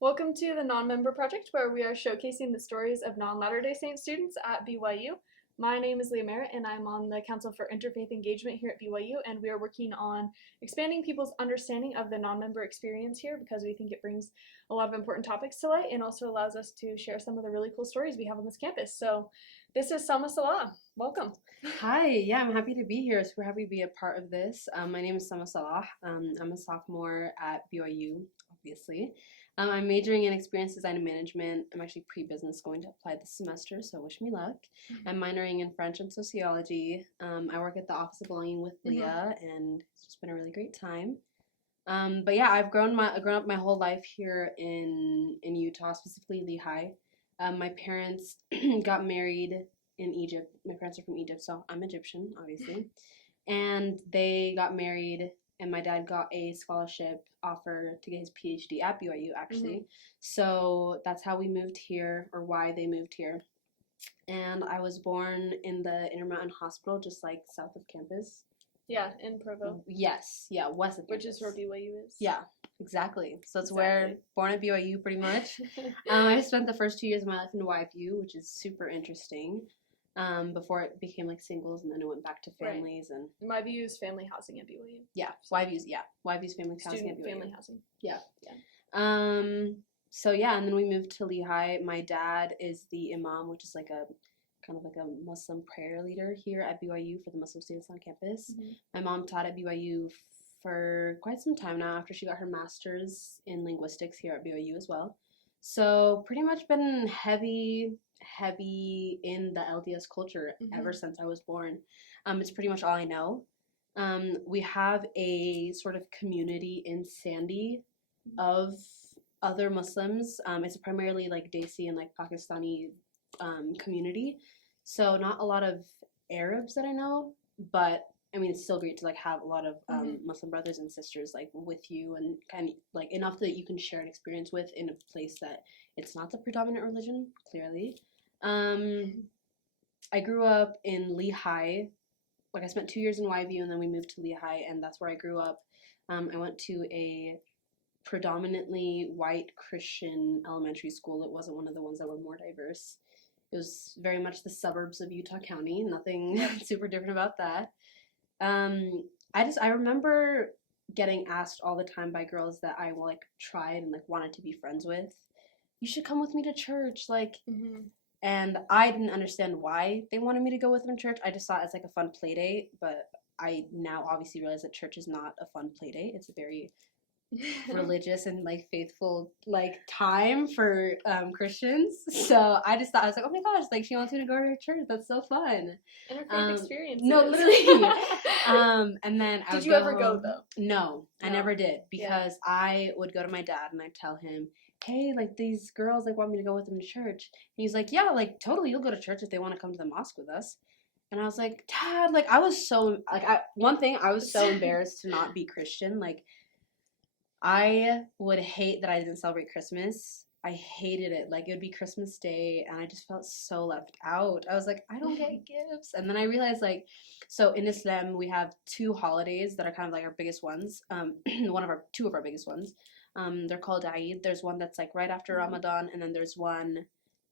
Welcome to the Nonmember project, where we are showcasing the stories of non-Latter-day Saint students at BYU. My name is Leah Marett, and I'm on the Council for Interfaith Engagement here at BYU, and we are working on expanding people's understanding of the non-member experience here because we think it brings a lot of important topics to light and also allows us to share some of the really cool stories we have on this campus. So this is Salah. Welcome. Hi, yeah, I'm happy to be here. Super happy to be a part of this. My name is Salah. I'm a sophomore at BYU, obviously. I'm majoring in experience design and management. I'm actually pre-business going to apply this semester, so wish me luck. I'm minoring in French and sociology. I work at the Office of Belonging with Leah, and it's just been a really great time. But yeah, I've grown up my whole life here in Utah, specifically Lehigh. My parents got married in Egypt. My parents are from Egypt, so I'm Egyptian, obviously. And they got married, and my dad got a scholarship offer to get his PhD at BYU, actually. So that's how we moved here, or why they moved here. And I was born in the Intermountain Hospital, just like south of campus. Yeah, in Provo. Yes, yeah, west of campus. Which is where BYU is. Yeah, exactly. So that's where, born at BYU, pretty much. I spent the first 2 years of my life in YVU, which is super interesting. Before it became like singles, and then it went back to families. Right. And YVU is family housing at BYU. Yeah, YVU's family housing at BYU. Family housing. Yeah. So yeah, and then we moved to Lehigh. My dad is the imam, which is like a kind of like a Muslim prayer leader here at BYU for the Muslim students on campus. My mom taught at BYU for quite some time now, after she got her master's in linguistics here at BYU as well. So pretty much been heavy in the LDS culture ever since I was born. It's pretty much all I know. We have a sort of community in Sandy of other Muslims. It's primarily like Desi and like Pakistani community. So not a lot of Arabs that I know, but I mean, it's still great to like have a lot of Muslim brothers and sisters like with you, and kind of like enough that you can share an experience with in a place that it's not the predominant religion, clearly. I grew up in Lehigh. Like, I spent 2 years in YVU, and then we moved to Lehigh, and that's where I grew up. I went to a predominantly white Christian elementary school. It wasn't one of the ones that were more diverse. It was very much the suburbs of Utah County. Nothing super different about that. I remember getting asked all the time by girls that I like tried and like wanted to be friends with, you should come with me to church, like. And I didn't understand why they wanted me to go with them to church. I just saw it as like a fun play date, but I now obviously realize that church is not a fun play date. It's a very religious and like faithful like time for Christians. So I just thought, I was like, oh my gosh, like she wants me to go to her church. That's so fun. Interfaith experience. No, literally. And then I did you ever go though? No, I never did, because I would go to my dad and I'd tell him, hey, like these girls like want me to go with them to church. And he's like, yeah, like totally, you'll go to church if they want to come to the mosque with us. And I was like, Dad, like I was so like I was so embarrassed to not be Christian. Like I would hate that I didn't celebrate Christmas. I hated it. Like, it would be Christmas Day, and I just felt so left out. I was like, I don't get gifts. And then I realized, like, so in Islam, we have 2 holidays that are kind of like our biggest ones. Two of our biggest ones. They're called Eid. There's one that's like right after Ramadan, and then there's one,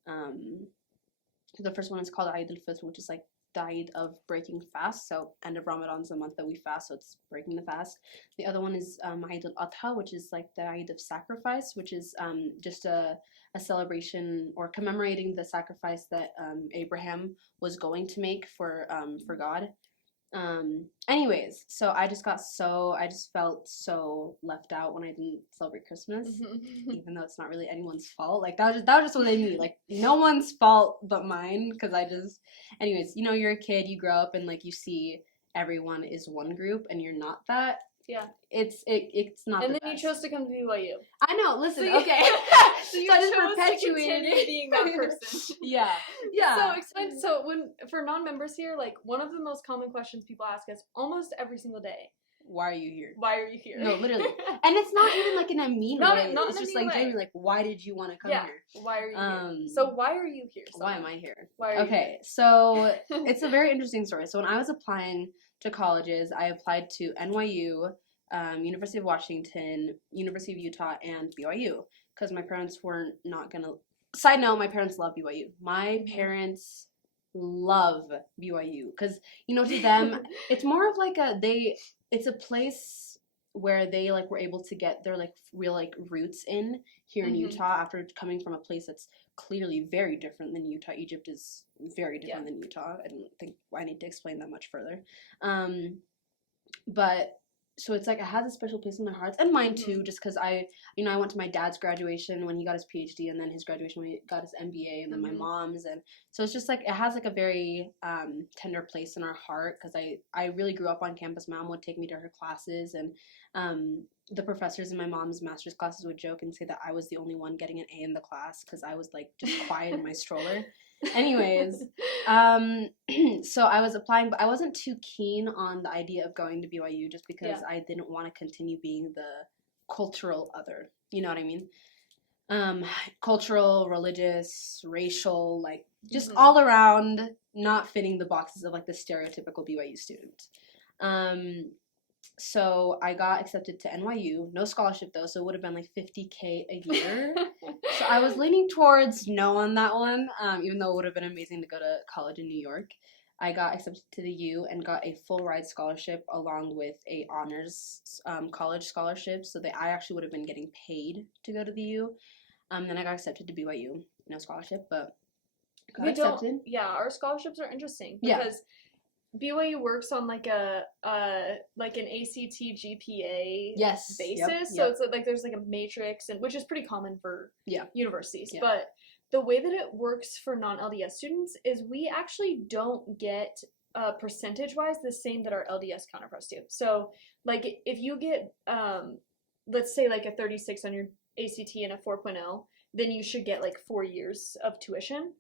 the first one is called Eid al-Fitr, which is like the Eid of breaking fast. So end of Ramadan is the month that we fast, so it's breaking the fast. The other one is Eid al-Adha, which is like the Eid of sacrifice, which is just a celebration or commemorating the sacrifice that Abraham was going to make for God. Anyways, so I just felt so left out when I didn't celebrate Christmas, even though it's not really anyone's fault. Like, that was just what I mean. Like, no one's fault but mine, because anyways, you know, you're a kid, you grow up, and, like, you see everyone is one group, and you're not that. Yeah. It's not. And then you chose to come to BYU. I know. Listen. Okay. So you chose to continue being that person. Yeah. So explain. So for non-members here, like one of the most common questions people ask us almost every single day. Why are you here? Why are you here? No, literally. And it's not even like in a mean way. Not it's just like genuinely like, why did you want to come here? Why are you here? So why are you here? Why am I here? Why are you here? So it's a very interesting story. So when I was applying to colleges, I applied to NYU, University of Washington, University of Utah, and BYU. because my parents were not going to. Side note, my parents love BYU. My parents love BYU because, you know, to them, it's more of like it's a place where they like were able to get their like real like roots in here in Utah after coming from a place that's clearly very different than Utah. Egypt is very different than Utah. I don't think I need to explain that much further. But so it's like it has a special place in their hearts and mine too, just because I went to my dad's graduation when he got his PhD, and then his graduation when he got his MBA, and then my mom's, and so it's just like it has like a very tender place in our heart because I really grew up on campus. My mom would take me to her classes, and the professors in my mom's master's classes would joke and say that I was the only one getting an A in the class because I was like just quiet in my stroller. Anyways, so I was applying, but I wasn't too keen on the idea of going to BYU just because I didn't want to continue being the cultural other. You know what I mean? Cultural, religious, racial, like just all around not fitting the boxes of like the stereotypical BYU student. So I got accepted to NYU, no scholarship though, so it would have been like $50K a year. So I was leaning towards no on that one, even though it would have been amazing to go to college in New York. I got accepted to the U and got a full ride scholarship along with a honors college scholarship, so that I actually would have been getting paid to go to the U. Then I got accepted to BYU, no scholarship, but got accepted. Our scholarships are interesting because BYU works on like an ACT GPA basis, so it's like there's like a matrix, and which is pretty common for universities. But the way that it works for non-LDS students is we actually don't get percentage-wise the same that our LDS counterparts do. So like if you get let's say like a 36 on your ACT and a 4.0, then you should get like 4 years of tuition.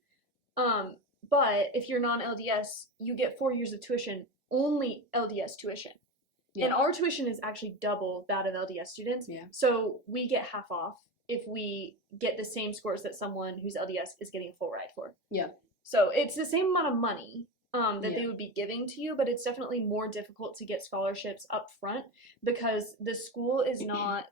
But if you're non-LDS, you get 4 years of tuition, only LDS tuition. Yeah. And our tuition is actually double that of LDS students. Yeah. So we get half off if we get the same scores that someone who's LDS is getting a full ride for. Yeah. So it's the same amount of money that they would be giving to you, but it's definitely more difficult to get scholarships up front because the school is not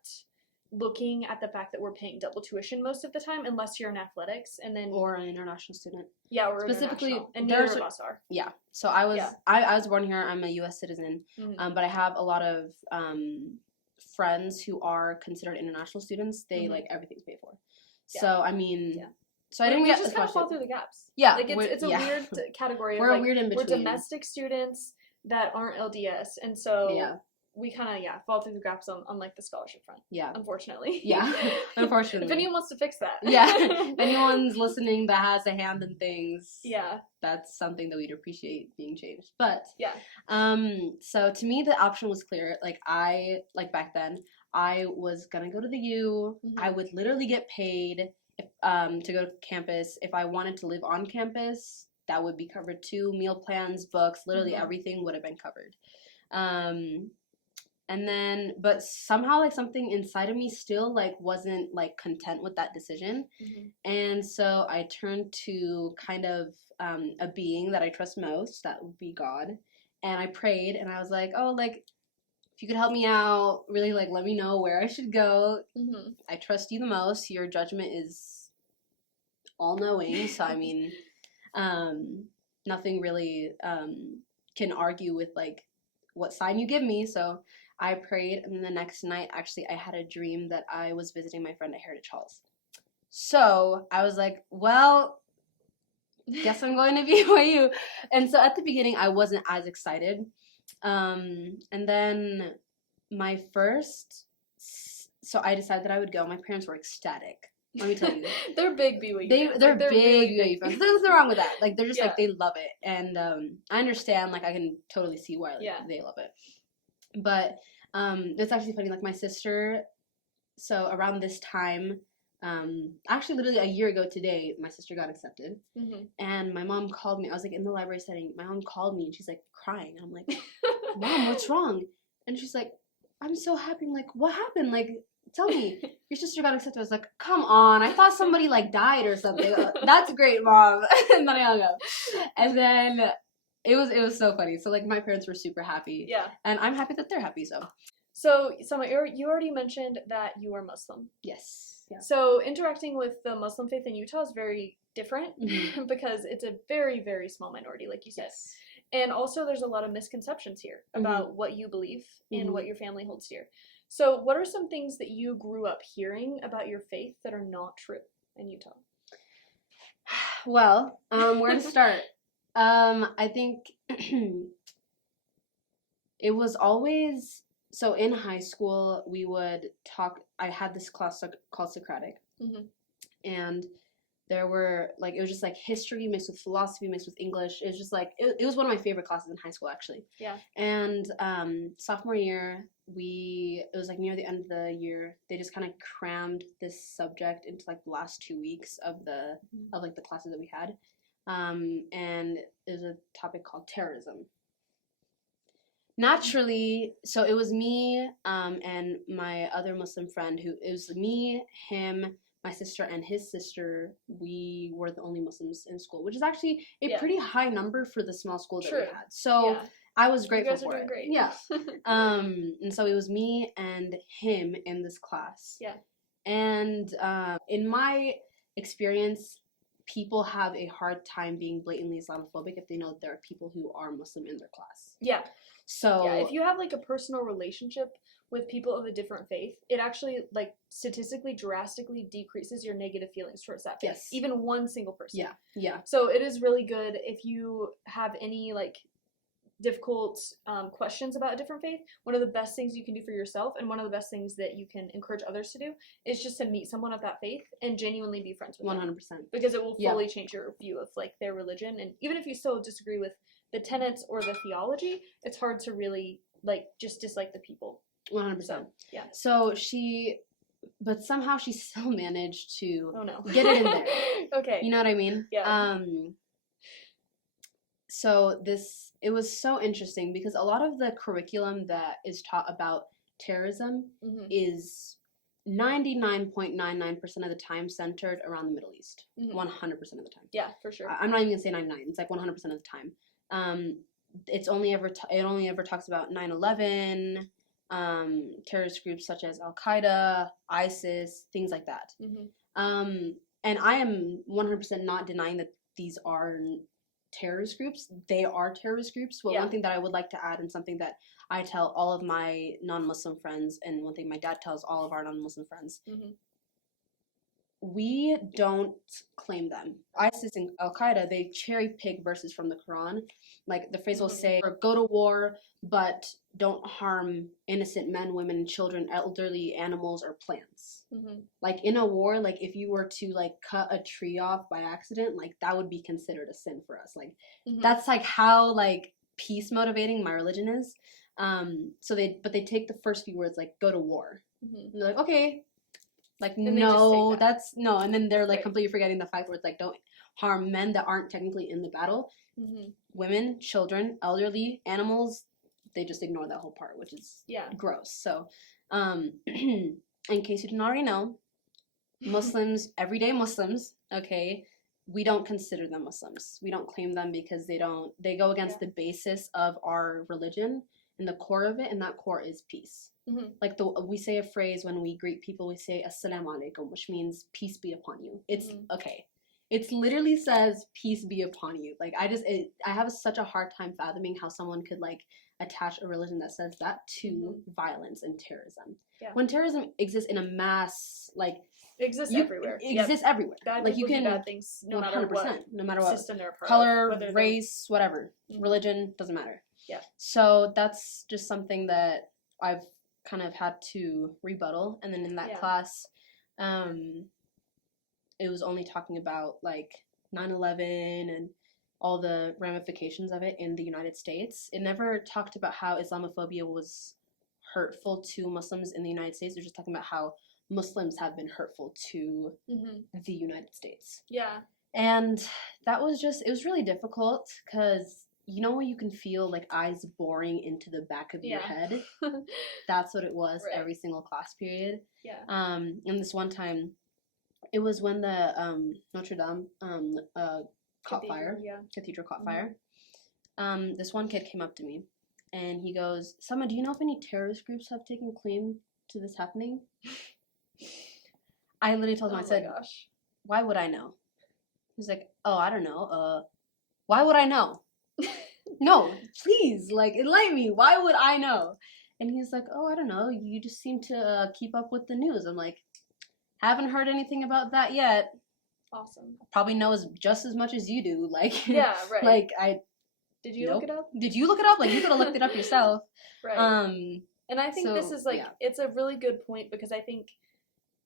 looking at the fact that we're paying double tuition most of the time, unless you're in athletics, and then or an international student. Yeah, or specifically, and neither of us are. Yeah, so I was born here. I'm a U.S. citizen, but I have a lot of friends who are considered international students. They like everything's paid for. Yeah. So I mean, so I didn't get just kind of fall through the gaps. Yeah, like it's a weird category. We're of, like, a weird in between. We're domestic students that aren't LDS, and so we kind of fall through the gaps on like the scholarship front. Yeah, unfortunately. Yeah, unfortunately. If anyone wants to fix that. If anyone's listening that has a hand in things. That's something that we'd appreciate being changed. But so to me the option was clear. Like back then I was gonna go to the U. I would literally get paid to go to campus. If I wanted to live on campus, that would be covered too. Meal plans, books, literally everything would have been covered. And then, but somehow, like, something inside of me still, like, wasn't, like, content with that decision. And so I turned to kind of a being that I trust most, that would be God. And I prayed, and I was like, oh, like, if you could help me out, really, like, let me know where I should go. I trust you the most. Your judgment is all-knowing. So, I mean, nothing really can argue with, like, what sign you give me. So I prayed, and then the next night, actually, I had a dream that I was visiting my friend at Heritage Halls. So I was like, well, guess I'm going to BYU. And so at the beginning, I wasn't as excited. And then so I decided that I would go. My parents were ecstatic. Let me tell you. They're big BYU. They're big BYU fans. There's nothing wrong with that. Like, they're just like, they love it. And I understand, like, I can totally see why they love it. But it's actually funny, like my sister, so around this time, actually literally a year ago today, my sister got accepted, and my mom called me. I was like in the library setting, my mom called me and she's like crying, and I'm like, Mom, what's wrong? And she's like, I'm so happy. I'm like, what happened? Like, tell me, your sister got accepted. I was like, come on, I thought somebody like died or something. That's great, Mom. And then I hung up. And then it was so funny. So like my parents were super happy. Yeah. And I'm happy that they're happy. So Summer, you already mentioned that you are Muslim. Yes. Yeah. So interacting with the Muslim faith in Utah is very different Mm-hmm. because it's a very, very small minority, like you said. Yes. And also there's a lot of misconceptions here about what you believe and Mm-hmm. what your family holds dear. So what are some things that you grew up hearing about your faith that are not true in Utah? Well, where to start? I think it was always, so in high school we would talk. I had this class called Socratic, and there were like, it was just like history mixed with philosophy mixed with English. It was just like, it was one of my favorite classes in high school, actually. Yeah. And sophomore year, it was like near the end of the year, they just kind of crammed this subject into like the last 2 weeks of like the classes that we had. And it was a topic called terrorism. Naturally, so it was me and my other Muslim friend it was me, him, my sister, and his sister. We were the only Muslims in school, which is actually a pretty high number for the small school that we had. So I was grateful for it. Great. Yeah. And so it was me and him in this class. Yeah. And in my experience, people have a hard time being blatantly Islamophobic if they know that there are people who are Muslim in their class. Yeah. So yeah, if you have like a personal relationship with people of a different faith, it actually like statistically drastically decreases your negative feelings towards that faith. Yes. Even one single person. Yeah. Yeah. So it is really good if you have any like difficult questions about a different faith. One of the best things you can do for yourself, and one of the best things that you can encourage others to do, is just to meet someone of that faith and genuinely be friends with 100%. them. Because it will fully change your view of like their religion. And even if you still disagree with the tenets or the theology, it's hard to really like just dislike the people. 100%. So, yeah. So but somehow she still managed to get it in there. Okay. You know what I mean? Yeah. So it was so interesting because a lot of the curriculum that is taught about terrorism is 99.99% of the time centered around the Middle East. 100% of the time. Yeah, for sure. I'm not even gonna say 99. It's like 100% of the time. It only ever talks about 9/11, terrorist groups such as Al Qaeda, ISIS, things like that. And I am 100% not denying that these are terrorist groups. They are terrorist groups. But one thing that I would like to add, and something that I tell all of my non-Muslim friends, and one thing my dad tells all of our non-Muslim friends, we don't claim them. ISIS and Al Qaeda, they cherry pick verses from the Quran. Like the phrase will say, "Go to war, but don't harm innocent men, women, children, elderly, animals, or plants." Like in a war, like if you were to like cut a tree off by accident, like that would be considered a sin for us. Like that's like how like peace motivating my religion is. So they take the first few words like "go to war." And they're like, okay. Like, no, that's no. And then they're like completely forgetting the fact where it's like, don't harm men that aren't technically in the battle. Women, children, elderly, animals, they just ignore that whole part, which is gross. So, in case you didn't already know, Muslims, everyday Muslims, okay, we don't consider them Muslims. We don't claim them because they go against the basis of our religion and the core of it, and that core is peace. Like we say a phrase when we greet people, we say "Assalamu alaikum," which means peace be upon you. It's okay. It literally says peace be upon you. Like I have such a hard time fathoming how someone could like attach a religion that says that to violence and terrorism. When terrorism exists in a mass, like it exists everywhere. It exists everywhere. Bad like you can do bad things no matter what. No matter what system they're part color, of, race, whatever, religion, doesn't matter. Yeah. So that's just something that I've kind of had to rebuttal. And then in that class, it was only talking about like 9/11 and all the ramifications of it in the United States. It never talked about how Islamophobia was hurtful to Muslims in the United States. They're just talking about how Muslims have been hurtful to the United States. Yeah. And that was it was really difficult because you know when you can feel like eyes boring into the back of your head? That's what it was every single class period. Yeah. And this one time, it was when the Notre Dame caught fire. Yeah. Cathedral caught fire. This one kid came up to me and he goes, "Sama, do you know if any terrorist groups have taken claim to this happening?" I literally told him, I said, gosh. why would I know? He's like, oh, I don't know. Why would I know? No, please, like, enlighten me. Why would I know? And he's like, oh, I don't know. You just seem to keep up with the news. I'm like, haven't heard anything about that yet. Awesome. Probably know just as much as you do. Like, yeah, right. Like, Did you look it up? Did you look it up? Like, you could have looked it up yourself. Right. And I think this is, like, it's a really good point, because I think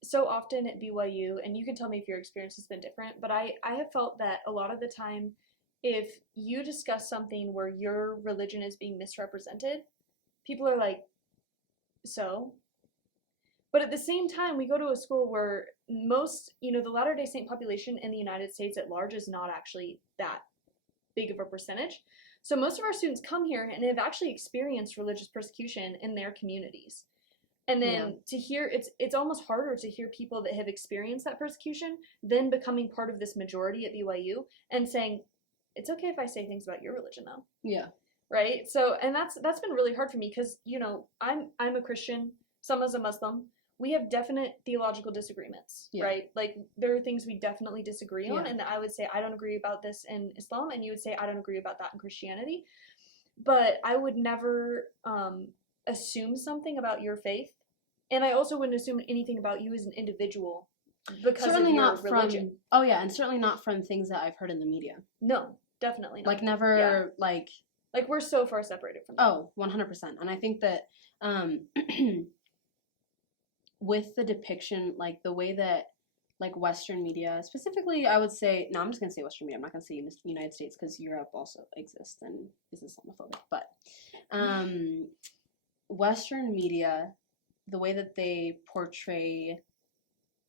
so often at BYU, and you can tell me if your experience has been different, but I have felt that a lot of the time, if you discuss something where your religion is being misrepresented, people are like, so? But at the same time, we go to a school where most, the Latter-day Saint population in the United States at large is not actually that big of a percentage. So most of our students come here and have actually experienced religious persecution in their communities. And then to hear, it's almost harder to hear people that have experienced that persecution then becoming part of this majority at BYU and saying, it's okay if I say things about your religion, though. Yeah. Right? So, and that's been really hard for me, because, I'm a Christian, Sama's a Muslim. We have definite theological disagreements, right? Like, there are things we definitely disagree on, and I would say, I don't agree about this in Islam, and you would say, I don't agree about that in Christianity. But I would never assume something about your faith, and I also wouldn't assume anything about you as an individual because certainly of your not religion. And certainly not from things that I've heard in the media. No, definitely not. Like, never, like we're so far separated from that. Oh, 100%. And I think that with the depiction, like, the way that, like, Western media, specifically, I would say, no, I'm just going to say Western media. I'm not going to say United States, because Europe also exists and is Islamophobic. But Western media, the way that they portray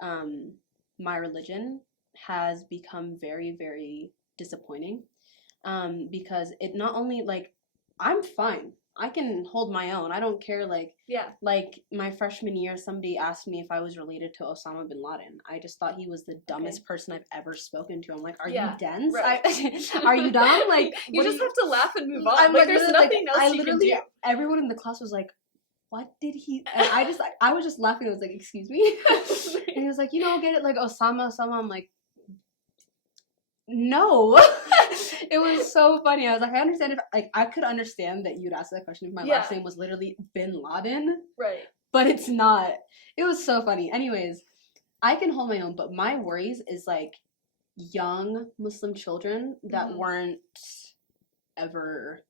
my religion has become very, very disappointing, because it not only, like, I'm fine. I can hold my own. I don't care, like, like, my freshman year, somebody asked me if I was related to Osama bin Laden. I just thought he was the dumbest person I've ever spoken to. I'm like, are you dense? Right. Are you dumb? Like, you just have to laugh and move on. I'm like, there's nothing else you can do. Everyone in the class was like, what did he, and I was just laughing. I was like, excuse me? And he was like, get it, like, Osama. I'm like, no. It was so funny. I was like, I understand if, like, I could understand that you'd ask that question if my last name was literally Bin Laden. Right. But it's not. It was so funny. Anyways, I can hold my own, but my worries is, like, young Muslim children that weren't ever,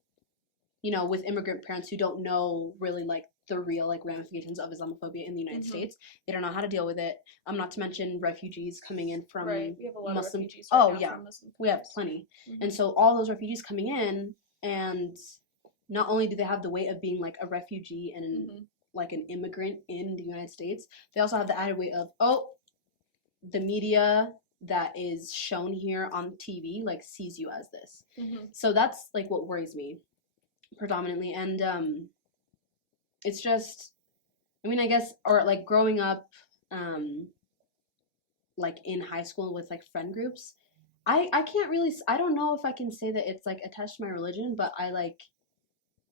with immigrant parents who don't know really, like, the real, like, ramifications of Islamophobia in the United States. They don't know how to deal with it. Not to mention refugees coming in from We have a lot Muslim of refugees right now from Muslim we have plenty. And so all those refugees coming in, and not only do they have the weight of being, like, a refugee and like an immigrant in the United States, they also have the added weight of, the media that is shown here on TV, like, sees you as this. So that's, like, what worries me predominantly. And it's just, I mean, I guess, or, like, growing up, like, in high school with, like, friend groups, I can't really, I don't know if I can say that it's, like, attached to my religion, but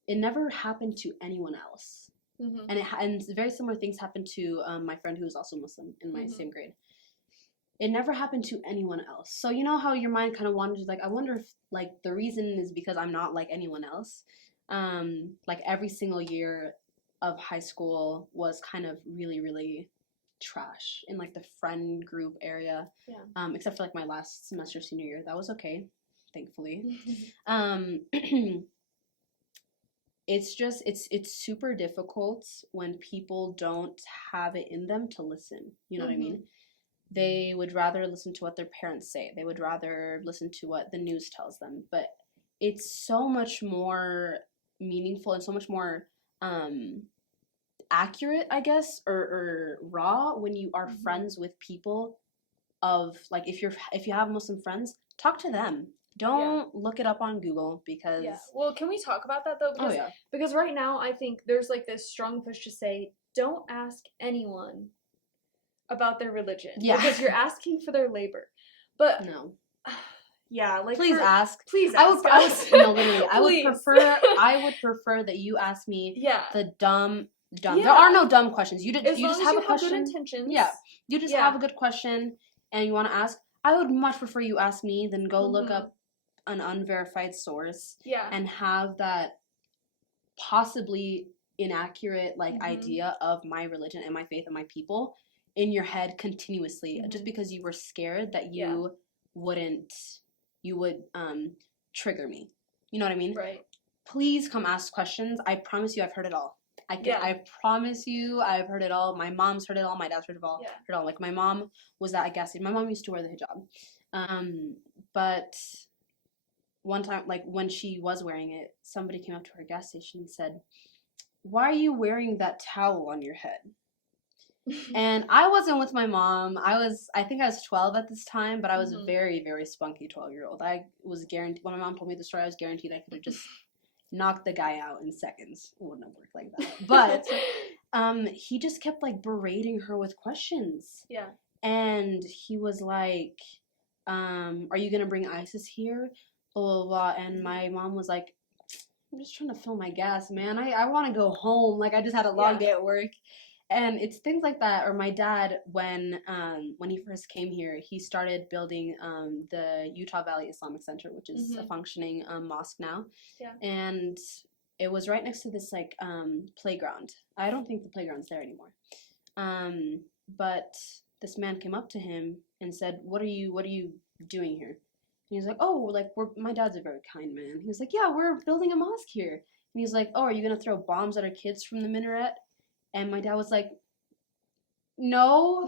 it never happened to anyone else. And very similar things happened to my friend who was also Muslim in my same grade. It never happened to anyone else. So, you know how your mind kind of wanders, like, I wonder if, like, the reason is because I'm not like anyone else. Like, every single year of high school was kind of really, really trash in, like, the friend group area. Except for, like, my last semester senior year. That was okay, thankfully. It's just, it's super difficult when people don't have it in them to listen. You know what I mean? They would rather listen to what their parents say. They would rather listen to what the news tells them. But it's so much more meaningful and so much more accurate, I guess, or raw when you are friends with people of, like, if you have Muslim friends, talk to them. Don't look it up on Google, because well, can we talk about that, though? Because, because right now I think there's, like, this strong push to say, don't ask anyone about their religion, because you're asking for their labor. But no. Like, please ask. Please ask. No, literally. I would prefer that you ask me the dumb, dumb. Yeah. There are no dumb questions. You As you long just as have you a question. Good intentions. Yeah. You just Yeah. have a good question and you want to ask. I would much prefer you ask me than go look up an unverified source and have that possibly inaccurate idea of my religion and my faith and my people in your head continuously just because you were scared that you would trigger me. You know what I mean? Right. Please come ask questions. I promise you I've heard it all. I promise you I've heard it all. My mom's heard it all. My dad's heard it all. Heard it all. Like my mom was at a gas station. My mom used to wear the hijab. But one time, like when she was wearing it, somebody came up to her gas station and said, "Why are you wearing that towel on your head?" And I wasn't with my mom. I think I was 12 at this time, but I was a very, very spunky 12-year-old. I was guaranteed, when my mom told me the story, I was guaranteed I could have just knocked the guy out in seconds. It wouldn't have worked like that. But he just kept like berating her with questions. Yeah. And he was like, are you going to bring ISIS here? Blah, blah, blah. And my mom was like, I'm just trying to fill my gas, man. I want to go home. Like, I just had a long day at work. And it's things like that. Or my dad, when he first came here, he started building the Utah Valley Islamic Center, which is a functioning mosque now. Yeah. And it was right next to this like playground. I don't think the playground's there anymore. But this man came up to him and said, "What are you doing here?" And he's like, "Oh, like my dad's a very kind man." He was like, "Yeah, we're building a mosque here." And he's like, "Oh, are you gonna throw bombs at our kids from the minaret?" And my dad was like, "No,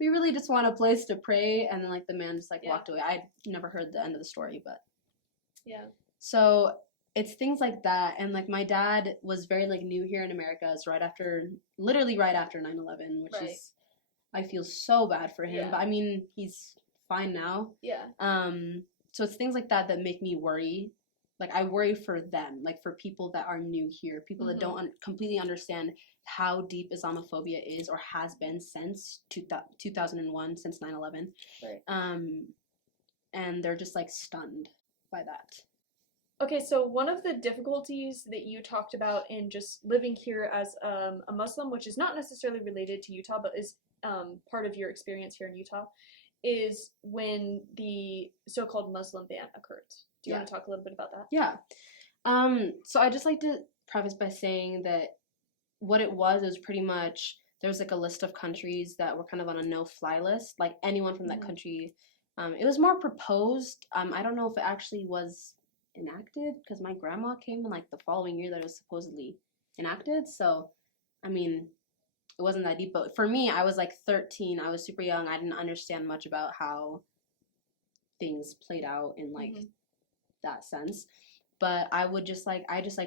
we really just want a place to pray." And then like the man just like walked away. I never heard the end of the story, but yeah. So it's things like that. And like my dad was very like new here in America. It's literally right after 9/11, which is, I feel so bad for him. But I mean, he's fine now. Yeah. So it's things like that that make me worry. Like, I worry for them, like, for people that are new here, people that don't completely understand how deep Islamophobia is or has been since 2001, since 9/11. Right. And they're just, like, stunned by that. Okay, so one of the difficulties that you talked about in just living here as a Muslim, which is not necessarily related to Utah, but is part of your experience here in Utah, is when the so-called Muslim ban occurred. Do you want to talk a little bit about that? Yeah. So I just like to preface by saying that what it was pretty much, there was like a list of countries that were kind of on a no-fly list. Like anyone from that country, it was more proposed. I don't know if it actually was enacted because my grandma came in like the following year that it was supposedly enacted. So, I mean, it wasn't that deep. But for me, I was like 13. I was super young. I didn't understand much about how things played out in like that sense. But I just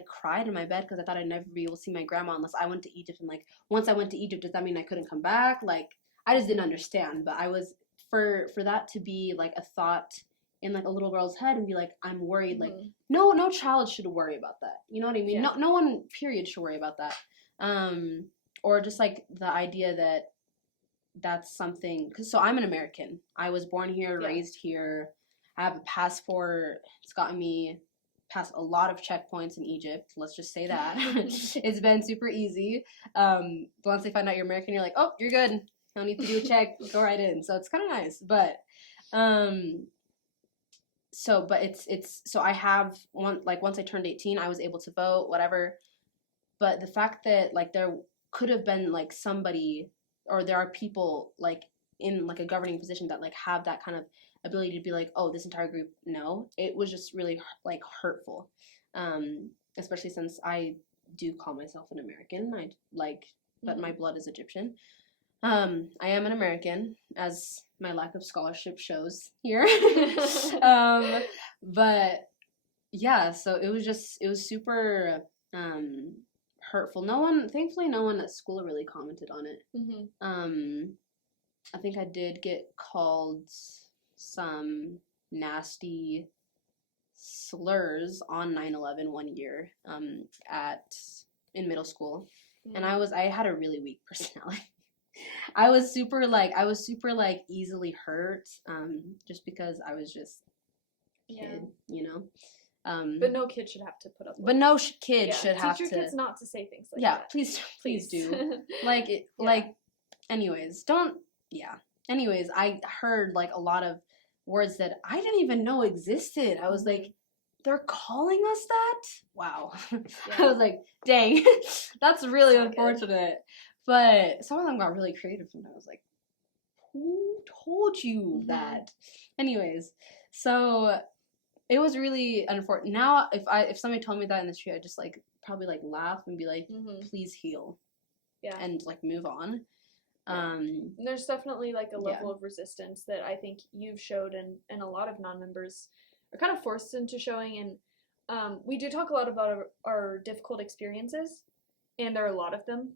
cried in my bed because I thought I'd never be able to see my grandma unless I went to Egypt. And like once I went to Egypt, does that mean I couldn't come back? Like I just didn't understand. But I was for that to be like a thought in like a little girl's head and be like, I'm worried. Like no child should worry about that. You know what I mean? Yeah. No one period should worry about that. Or just like the idea that that's something. So I'm an American. I was born here, raised here. I have a passport. It's gotten me past a lot of checkpoints in Egypt. Let's just say that. It's been super easy. Once they find out you're American, you're like, oh, you're good. No need to do a check. Go right in. So it's kind of nice. But so I have once I turned 18, I was able to vote, whatever. But the fact that like there could have been like somebody, or there are people like in like a governing position that like have that kind of ability to be like, oh, this entire group, no. It was just really like hurtful, especially since I do call myself an American. But my blood is Egyptian. I am an American, as my lack of scholarship shows here. But yeah, so it was super hurtful. Thankfully no one at school really commented on it. I think I did get called some nasty slurs on 9/11 one year in middle school. And I had a really weak personality. I was super easily hurt, just because I was just a kid, you know. But no kid should have to put up with But no kid should teach have your to. kids not to say things like Yeah, that. please do. Anyways, don't. Yeah. Anyways, I heard like a lot of words that I didn't even know existed. I was like, they're calling us that? Wow. I was like, dang, that's really unfortunate. But some of them got really creative and I was like, who told you that? Anyways, so it was really unfortunate. Now, if somebody told me that in the street, I'd just like probably like laugh and be like, please heal. Yeah. And like move on. There's definitely like a level of resistance that I think you've showed and a lot of non-members are kind of forced into showing. And we do talk a lot about our difficult experiences, and there are a lot of them.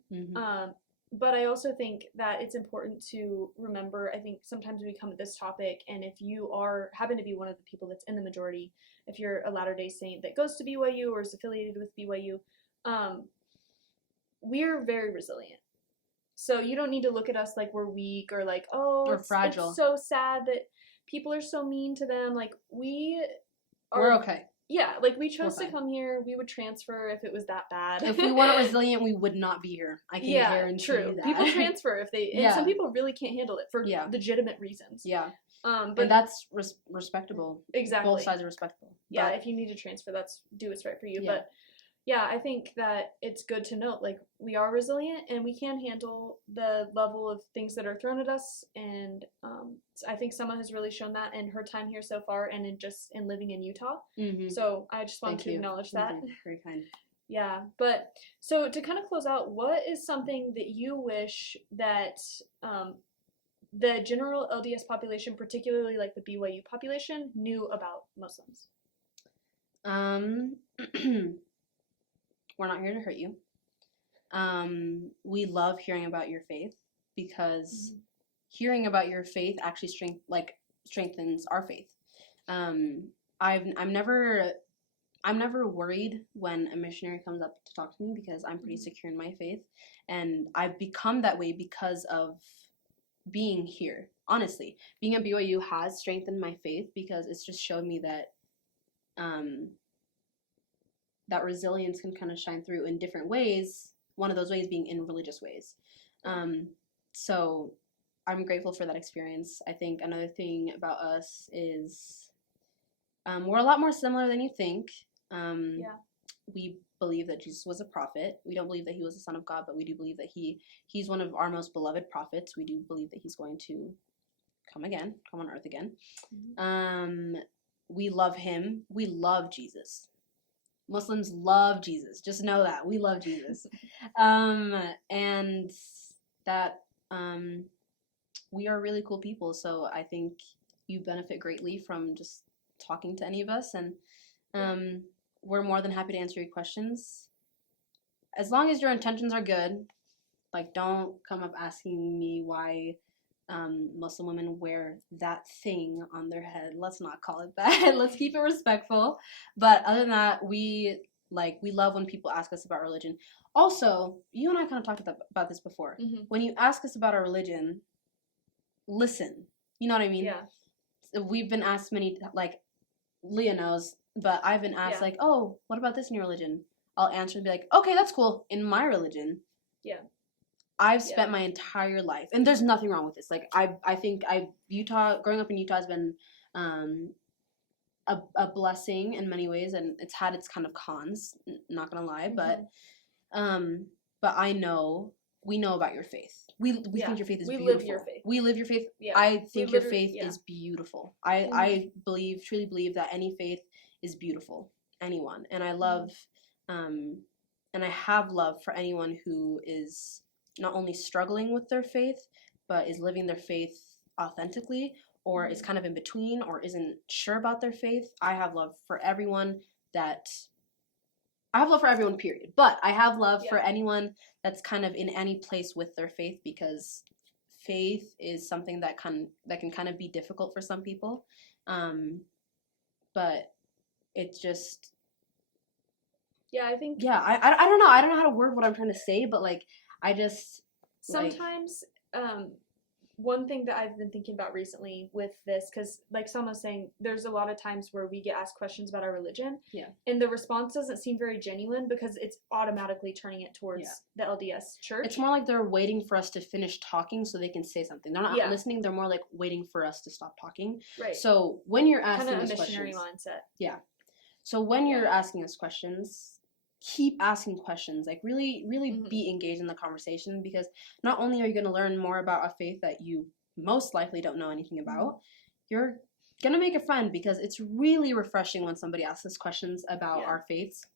But I also think that it's important to remember, I think sometimes we come at this topic, and if you happen to be one of the people that's in the majority, if you're a Latter-day Saint that goes to BYU or is affiliated with BYU, we're very resilient. So you don't need to look at us like we're weak or like, oh, it's fragile. It's so sad that people are so mean to them. Like, we're okay. Yeah, like we chose to come here. We would transfer if it was that bad. If we weren't resilient, we would not be here. I can guarantee you that. People transfer if they, and some people really can't handle it for legitimate reasons. Yeah. But and that's respectable. Exactly. Both sides are respectable. Yeah, if you need to transfer, do what's right for you. Yeah. But yeah, I think that it's good to note, like, we are resilient and we can handle the level of things that are thrown at us. And I think Summa has really shown that in her time here so far and in living in Utah. So I just wanted to acknowledge that. Very kind. Yeah, but so to kind of close out, what is something that you wish that the general LDS population, particularly like the BYU population, knew about Muslims? We're not here to hurt you. We love hearing about your faith because hearing about your faith actually strengthens our faith. I'm never worried when a missionary comes up to talk to me because I'm pretty secure in my faith, and I've become that way because of being here. Honestly, being at BYU has strengthened my faith because it's just showed me that that resilience can kind of shine through in different ways. One of those ways being in religious ways. So I'm grateful for that experience. I think another thing about us is we're a lot more similar than you think. We believe that Jesus was a prophet. We don't believe that he was the Son of God, but we do believe that he's one of our most beloved prophets. We do believe that he's going to come on earth again. We love him. We love Jesus. Muslims love Jesus. Just know that. We love Jesus. And that we are really cool people. So I think you benefit greatly from just talking to any of us. And we're more than happy to answer your questions. As long as your intentions are good, like don't come up asking me why Muslim women wear that thing on their head. Let's not call it that. Let's keep it respectful. But other than that, we love when people ask us about religion. Also, you and I kind of talked about this before. When you ask us about our religion, listen. You know what I mean? Yeah. We've been asked many, like Leah knows, but I've been asked like, oh, what about this in your religion? I'll answer and be like, okay, that's cool. In my religion. Yeah. I've spent my entire life, and there's nothing wrong with this. Like, I think growing up in Utah has been a blessing in many ways, and it's had its kind of cons, not gonna lie, but I know, we know about your faith. We think your faith is beautiful. We live your faith. We live your faith. Yeah. I think your faith is beautiful. I truly believe that any faith is beautiful. Anyone. And I love, and I have love for anyone who is not only struggling with their faith, but is living their faith authentically, or is kind of in between, or isn't sure about their faith. I have love for everyone, period. But I have love for anyone that's kind of in any place with their faith, because faith is something that can kind of be difficult for some people. But it's just... Yeah, I think... Yeah, I don't know. I don't know how to word what I'm trying to say, but, like, I just... Sometimes one thing that I've been thinking about recently with this, because like Sam was saying, there's a lot of times where we get asked questions about our religion, and the response doesn't seem very genuine because it's automatically turning it towards the LDS church. It's more like they're waiting for us to finish talking so they can say something. They're not listening. They're more like waiting for us to stop talking. Right. So when you're asking kind of us a missionary questions, mindset. Yeah. So when you're asking us questions, keep asking questions. Like really be engaged in the conversation, because not only are you going to learn more about a faith that you most likely don't know anything about, you're going to make a friend, because it's really refreshing when somebody asks us questions about our faiths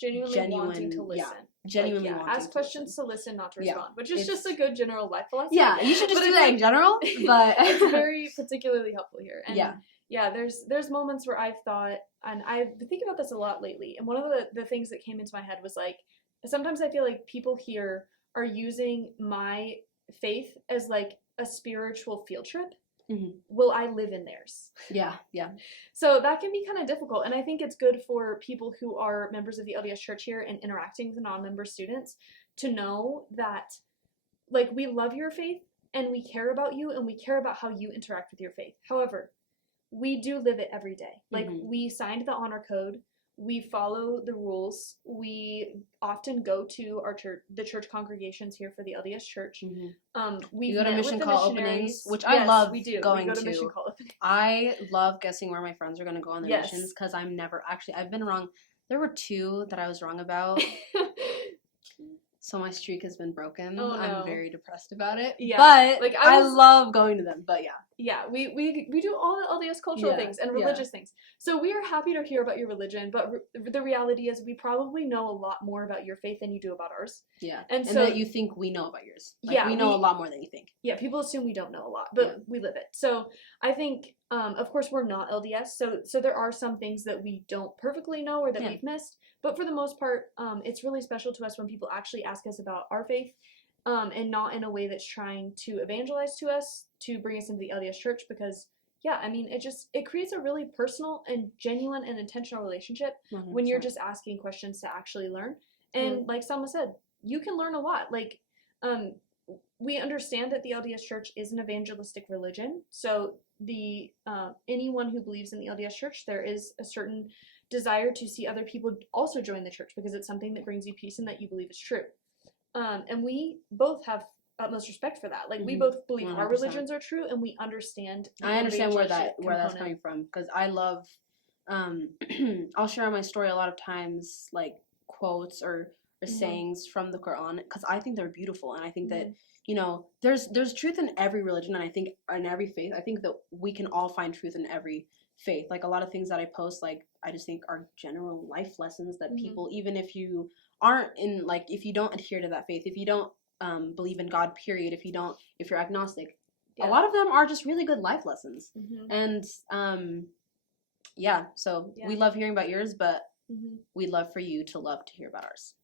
Genuinely wanting to listen. Genuinely wanting ask to questions listen. to listen, not to respond, which is just a good general life philosophy. Yeah, you should just do that in general, but it's very particularly helpful here. And there's moments where I've thought, and I've been thinking about this a lot lately, and one of the things that came into my head was like, sometimes I feel like people here are using my faith as like a spiritual field trip. Will I live in theirs? Yeah. So that can be kind of difficult, and I think it's good for people who are members of the LDS Church here and interacting with the non-member students to know that, like, we love your faith and we care about you and we care about how you interact with your faith. However, we do live it every day. Like, we signed the honor code. We follow the rules. We often go to the church congregations here for the LDS Church. We go to mission call openings, which I love going to. Mission call openings. I love guessing where my friends are going to go on their missions, because I've been wrong. There were 2 that I was wrong about. So my streak has been broken. Oh, no. I'm very depressed about it. Yeah. But like, I love going to them. But we do all the LDS cultural things and religious things. So we are happy to hear about your religion, but the reality is we probably know a lot more about your faith than you do about ours. Yeah. And so that you think we know about yours. Like, we know a lot more than you think. Yeah, people assume we don't know a lot, but we live it. So I think, of course, we're not LDS, so there are some things that we don't perfectly know or that we've missed. But for the most part, it's really special to us when people actually ask us about our faith, and not in a way that's trying to evangelize to us, to bring us into the LDS Church, because, it creates a really personal and genuine and intentional relationship 100%. When you're just asking questions to actually learn. And like Selma said, you can learn a lot. Like, we understand that the LDS Church is an evangelistic religion, so anyone who believes in the LDS Church, there is a certain desire to see other people also join the church, because it's something that brings you peace and that you believe is true. And we both have utmost respect for that. Like, we both believe 100%. Our religions are true, and we understand. I understand where that's coming from, because I love. I'll share my story a lot of times, like quotes or sayings from the Quran, because I think they're beautiful, and I think that there's truth in every religion, and I think in every faith. I think that we can all find truth in every faith. Like, a lot of things that I post, like, I just think are general life lessons that people, even if you aren't in, like, if you don't adhere to that faith, if you don't believe in God, period, if you're agnostic, a lot of them are just really good life lessons. And we love hearing about yours, but we'd love for you to love to hear about ours.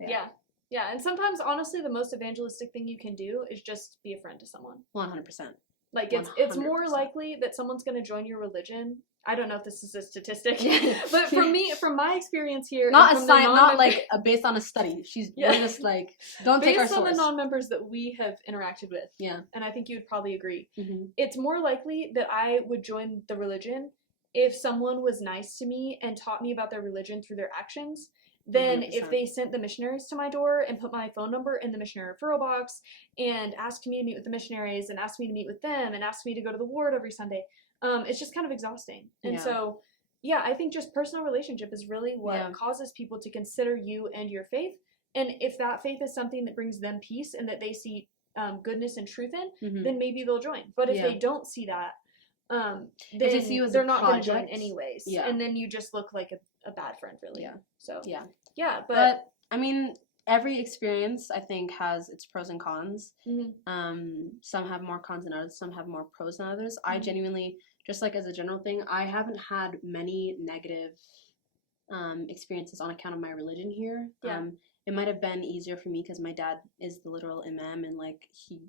Yeah, and sometimes, honestly, the most evangelistic thing you can do is just be a friend to someone. 100%. Like, it's more likely that someone's going to join your religion. I don't know if this is a statistic, but from my experience here, not a sign, not like based on a study. We're just like, don't take our source. Based on the non-members that we have interacted with, and I think you would probably agree, it's more likely that I would join the religion if someone was nice to me and taught me about their religion through their actions, than 100%. If they sent the missionaries to my door and put my phone number in the missionary referral box and asked me to meet with the missionaries and asked me to meet with them and asked me to go to the ward every Sunday. It's just kind of exhausting. And so, I think just personal relationship is really what causes people to consider you and your faith. And if that faith is something that brings them peace and that they see goodness and truth in, then maybe they'll join. But if they don't see that, then they're not going to join anyways. And then you just look like a bad friend, really. But I mean, every experience, I think, has its pros and cons. Some have more cons than others. Some have more pros than others. I genuinely, just like as a general thing, I haven't had many negative experiences on account of my religion here. It might have been easier for me because my dad is the literal imam, and like he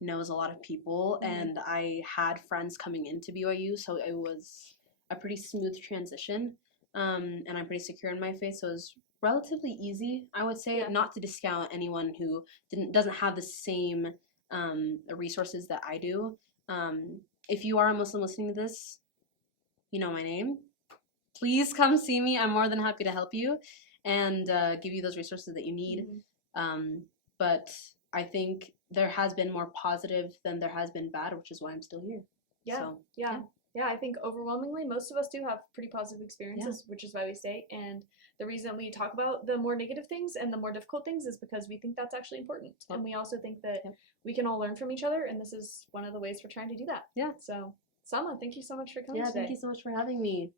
knows a lot of people, and I had friends coming into BYU, so it was a pretty smooth transition. And I'm pretty secure in my faith, so it was relatively easy, I would say, Yeah. not to discount anyone who doesn't have the same resources that I do. If you are a Muslim listening to this, you know my name. Please come see me. I'm more than happy to help you and give you those resources that you need. But I think there has been more positive than there has been bad, which is why I'm still here. Yeah. So, Yeah, I think overwhelmingly most of us do have pretty positive experiences, which is why we stay. And the reason we talk about the more negative things and the more difficult things is because we think that's actually important. And we also think that we can all learn from each other, and this is one of the ways we're trying to do that. Yeah. So, Salma, thank you so much for coming today. Thank you so much for having me.